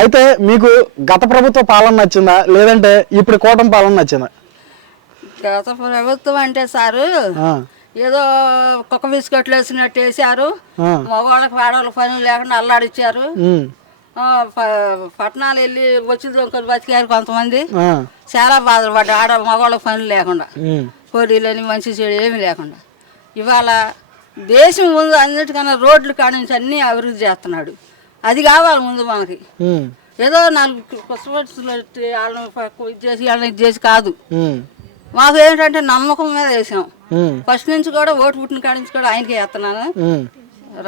అయితే మీకు గత ప్రభుత్వ పాలన నచ్చిందా లేదంటే ఇప్పుడు కూటమి పాలన నచ్చిందా? గత ప్రభుత్వం అంటే సారు ఏదో కుక్క బిస్కెట్లు వేసినట్టు వేసారు, మగవాళ్ళకి ఆడవాళ్ళకి పనులు లేకుండా అల్లాడిచ్చారు. పట్టణాలు వెళ్ళి వచ్చి దొంగలు బతికారు కొంతమంది, చాలా బాధలు పడ్డారు మగవాళ్ళకి పనులు లేకుండా, పోరీలని మంచి చెడు ఏమీ లేకుండా. ఇవాళ దేశం ముందు అన్నిటికన్నా రోడ్లు కానించి అన్నీ అభివృద్ధి చేస్తున్నాడు. అది కావాలి ముందు మనకి. ఏదో 4 పుస్తకాలు వాళ్ళని ఇది చేసి కాదు. మాకు ఏంటంటే నమ్మకం మీద వేసాం. ఫస్ట్ నుంచి కూడా ఓటు పుట్టిన కాడి నుంచి కూడా ఆయనకే వేస్తున్నాను,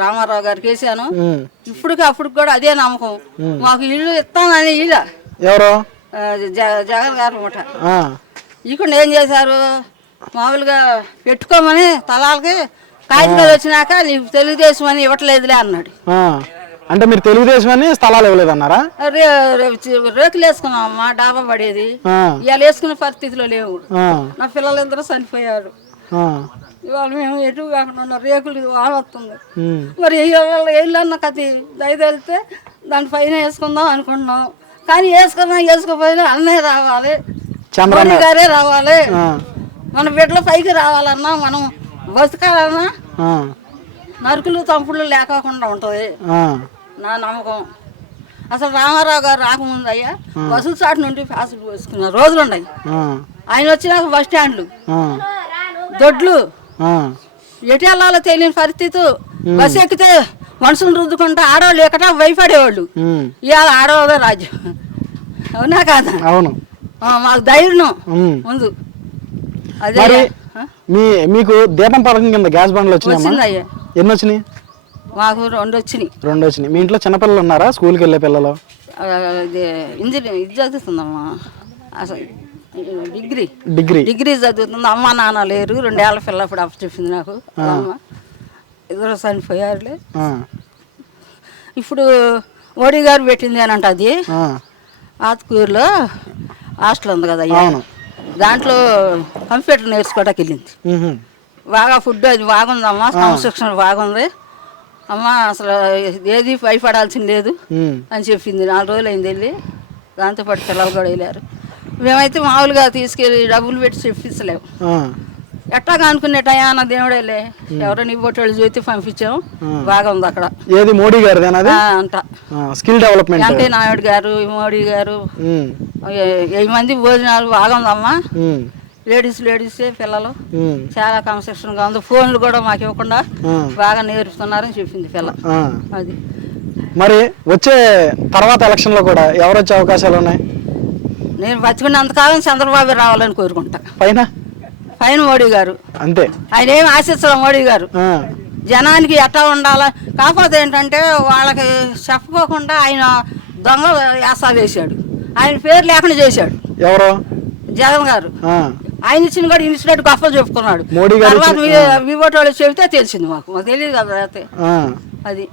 రామారావు గారికి వేసాను. ఇప్పటికి అప్పుడు కూడా అదే నమ్మకం. మాకు ఇల్లు ఇస్తానని ఇలా ఎవరు జగన్ గారు అనమాట. ఇక్కడ ఏం చేశారు, మామూలుగా పెట్టుకోమని తలాలకి కాగితాలు వచ్చినాక నీకు తెలుగుదేశం అని ఇవ్వట్లేదులే అన్నాడు. అంటే మీరు తెలుగుదేశం అని స్థలాలు ఇవ్వలేదన్నారా? రేకులు వేసుకున్నాం, మా డాబా పడేది ఇవాళ వేసుకునే పరిస్థితిలో లేవు. నా పిల్లలిద్దరూ చనిపోయారు. ఇవాళ మేము ఎటు కాకుండా రేకులు వాన వస్తుంది. మరి ఇళ్ళన్న కతి దయదలితే దానిపైన వేసుకుందాం అనుకుంటున్నాం. కానీ వేసుకోపోయినా అన్నయ్య రావాలి, మోడీ గారే రావాలి. మన బిడ్డల పైకి రావాలన్నా, మనం బతకాలన్నా నరుకులు తంపులు లేకుండా ఉంటుంది నా నమ్మకం. అసలు రామారావు గారు రాకముందు అయ్యా బస్సుల చాటు నుండి ఫ్యాసులు పోసుకున్న రోజులు ఉన్నాయి. ఆయన వచ్చినాక బస్ స్టాండ్లు, దొడ్లు, ఎటు వెళ్ళాలో తెలియని పరిస్థితి. బస్సు ఎక్కితే మనుషులు రుద్దుకుంటే ఆడవాళ్ళు ఎక్కడ భయపడేవాళ్ళు. ఇవాళ ఆడవాళ్ళే రాజ్యం. అవునా కాదా? అవును. మాకు ధైర్యం ముందు. అదే మీకు దీపం పథకం కింద గ్యాస్ బండ్లు వచ్చినాయి. ఎన్ని వచ్చినాయి? మాకు 2 వచ్చినాయి. 2 వచ్చినాయి. మీ ఇంట్లో చిన్నపిల్లలు ఉన్నారా, స్కూల్కి వెళ్ళే పిల్లలు? ఇంజనీర్ ఇది చదువుతుందమ్మా, అసలు డిగ్రీ చదువుతుంది. అమ్మ నాన్న లేరు, 2 ఏళ్ల పిల్ల ఇప్పుడు అప్పు చెప్పింది నాకు. అమ్మ ఇద్దరు చనిపోయారులే. ఇప్పుడు మోడీ గారు పెట్టింది అని అంట. అది ఆత్కూరులో హాస్టల్ ఉంది కదా, దాంట్లో కంప్యూటర్ నేర్చుకోవడానికి వెళ్ళింది. బాగా ఫుడ్ అది బాగుందమ్మా, క్రమశిక్షణ బాగుంది అమ్మ, అసలు ఏది భయపడాల్సింది లేదు అని చెప్పింది. 4 రోజులు అయింది వెళ్ళి. దాంతోపాటు పిల్లలు కూడా వెళ్ళారు. మేమైతే మామూలుగా తీసుకెళ్ళి డబ్బులు పెట్టి చెప్పించలేము. ఎట్టాగా అనుకునే టయాన దేవుడేలే ఎవరో నీ బొట్టోళ్ళు చూస్తే పంపించాం. బాగా ఉంది అక్కడ. ఏది మోడీ గారు అంట స్కిల్ డెవలప్మెంట్. వెంకయ్య నాయుడు గారు, మోడీ గారు 8 మంది భోజనాలు బాగుందమ్మా. లేడీసే పిల్లలు చాలా క్రమశిక్షణగా ఉంది. ఫోన్లు కూడా మాకు ఇవ్వకుండా బాగా నేర్పుతున్నారని చెప్పింది పిల్ల. అది మరి వచ్చే తర్వాత ఎలక్షన్ లో కూడా ఎవరు వచ్చే అవకాశాలు ఉన్నాయి? నేను బతికున్నంతకాలం చంద్రబాబు రావాలని కోరుకుంటా. పైన మోడీ గారు అంతే. ఆయన ఏమి ఆశిస్తారు మోడీ గారు జనానికి ఎట్లా ఉండాలా. కాకపోతే ఏంటంటే వాళ్ళకి చెప్పుకోకుండా ఆయన దొంగ యాసాలు వేసాడు. ఆయన పేరు లేకుండా చేశాడు. ఎవరు? జగన్ గారు. ఆయన ఇచ్చిన కూడా ఇచ్చినట్టు గొప్పలు చెప్పుకున్నాడు. తర్వాత మీ ఓటోళ్ళు చెబితే తెలిసింది, మాకు తెలియదు కదా. అయితే అది